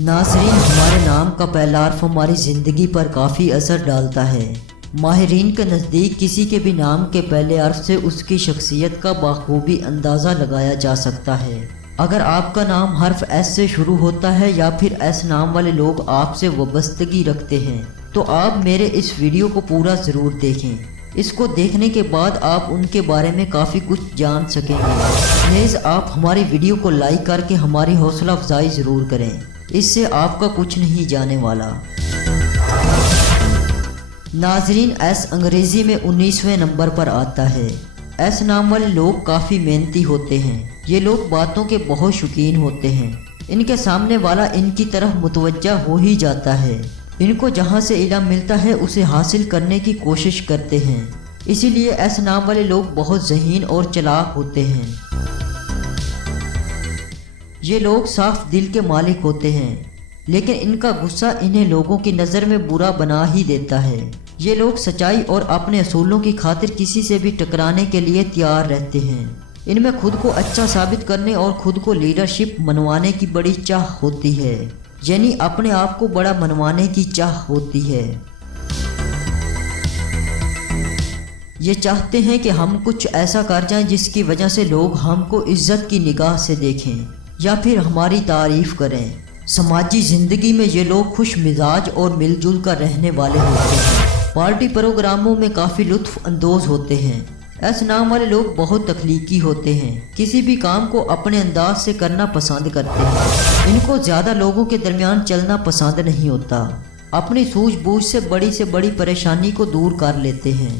नाज़रीन, हमारे नाम का पहला हर्फ हमारी ज़िंदगी पर काफ़ी असर डालता है। माहिरीन के नज़दीक किसी के भी नाम के पहले हर्फ से उसकी शख्सियत का बाखूबी अंदाज़ा लगाया जा सकता है। अगर आपका नाम हर्फ एस से शुरू होता है या फिर एस नाम वाले लोग आपसे वाबस्तगी रखते हैं तो आप मेरे इस वीडियो को पूरा ज़रूर देखें। इसको देखने के बाद आप उनके बारे में काफ़ी कुछ जान सकेंगे। प्लीज़ आप हमारी वीडियो को लाइक करके हमारी हौसला अफजाई ज़रूर करें, इससे आपका कुछ नहीं जाने वाला। नाजरीन, एस अंग्रेज़ी में 19वें नंबर पर आता है। एस नाम वाले लोग काफ़ी मेहनती होते हैं। ये लोग बातों के बहुत शौकीन होते हैं। इनके सामने वाला इनकी तरफ मुतवज्जा हो ही जाता है। इनको जहाँ से इल्म मिलता है उसे हासिल करने की कोशिश करते हैं। इसीलिए एस नाम वाले लोग बहुत ज़हीन और चालाक होते हैं। ये लोग साफ दिल के मालिक होते हैं, लेकिन इनका गुस्सा इन्हें लोगों की नज़र में बुरा बना ही देता है। ये लोग सच्चाई और अपने असूलों की खातिर किसी से भी टकराने के लिए तैयार रहते हैं। इनमें खुद को अच्छा साबित करने और खुद को लीडरशिप मनवाने की बड़ी चाह होती है, यानी अपने आप को बड़ा मनवाने की चाह होती है। ये चाहते हैं कि हम कुछ ऐसा कर जाएं जिसकी वजह से लोग हमको इज्जत की निगाह से देखें या फिर हमारी तारीफ करें। समाजी ज़िंदगी में ये लोग खुश मिजाज और मिलजुल कर रहने वाले होते हैं। पार्टी प्रोग्रामों में काफ़ी लुत्फ़ अंदोज़ होते हैं। एस नाम वाले लोग बहुत तख्लीकी होते हैं। किसी भी काम को अपने अंदाज से करना पसंद करते हैं। इनको ज़्यादा लोगों के दरमियान चलना पसंद नहीं होता। अपनी सूझबूझ से बड़ी परेशानी को दूर कर लेते हैं।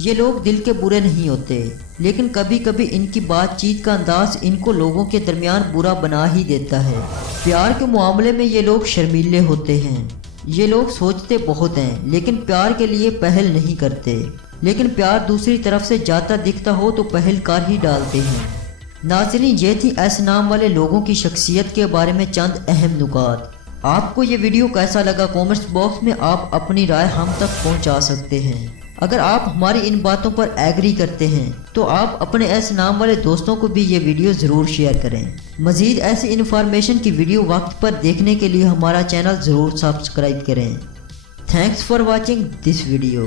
ये लोग दिल के बुरे नहीं होते, लेकिन कभी कभी इनकी बातचीत का अंदाज इनको लोगों के दरमियान बुरा बना ही देता है। प्यार के मामले में ये लोग शर्मीले होते हैं। ये लोग सोचते बहुत हैं, लेकिन प्यार के लिए पहल नहीं करते। लेकिन प्यार दूसरी तरफ से जाता दिखता हो तो पहल कर ही डालते हैं। नाज़रीन, ये थी एस नाम वाले लोगों की शख्सियत के बारे में चंद अहम नुकात। आपको ये वीडियो कैसा लगा, कमेंट्स बॉक्स में आप अपनी राय हम तक पहुँचा सकते हैं। अगर आप हमारी इन बातों पर एग्री करते हैं तो आप अपने एस नाम वाले दोस्तों को भी ये वीडियो ज़रूर शेयर करें। मज़ीद ऐसी इन्फॉर्मेशन की वीडियो वक्त पर देखने के लिए हमारा चैनल ज़रूर सब्सक्राइब करें। Thanks for watching this video.